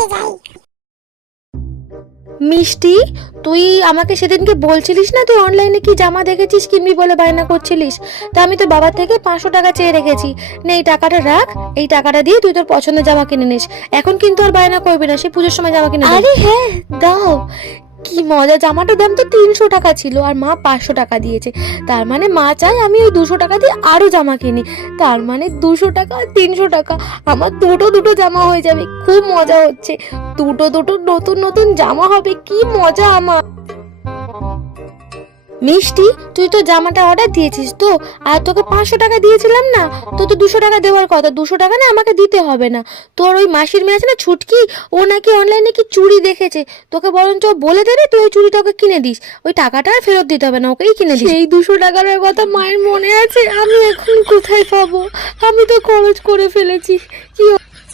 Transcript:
এসে যাই। মিষ্টি, তুই আমাকে সেদিনকে বলছিলিস না তুই অনলাইনে কি জামা দেখেছিস কিনবি বলে বায়না করছিলিস? তা আমি তো বাবার থেকে 500 টাকা চেয়ে রেখেছি। নে এই টাকাটা রাখ, এই টাকাটা দিয়ে তুই তোর পছন্দের জামা কিনে নিস। এখন কিন্তু আর বায়না করবি না, সে পুজোর সময় জামা কিনে। আরে হ্যাঁ দাও, কি মজা! জামাটার দাম তো 300 টাকা ছিল আর মা 500 টাকা দিয়েছে। তার মানে মা চায় আমি ওই 200 টাকা দিয়ে আরো জামা কিনি। তার মানে 200 টাকা আর 300 টাকা, আমার দুটো দুটো জামা হয়ে যাবে। খুব মজা হচ্ছে, দুটো দুটো নতুন নতুন জামা হবে, কি মজা আমার। মিষ্টি, তুই তো জামাটা অর্ডার দিয়েছিস তো, আর তোকে 500 টাকা দিয়েছিলাম না, তো 200 টাকা দেওয়ার কথা। 200 টাকা না আমাকে দিতে হবে না। তোর ওই মাসির মেয়ে আছে না ছুটকি, ও নাকি অনলাইনে কি চুড়ি দেখেছে, তোকে বরঞ্চ বলে দেবে তুই ওই চুড়িটা ওকে কিনে দিস। ওই টাকাটা আর ফেরত দিতে হবে না, ওকেই কিনে দিস। এই 200 টাকার কথা মায়ের মনে আছে? আমি এখন কোথায় পাবো? আমি তো খরচ করে ফেলেছি। কি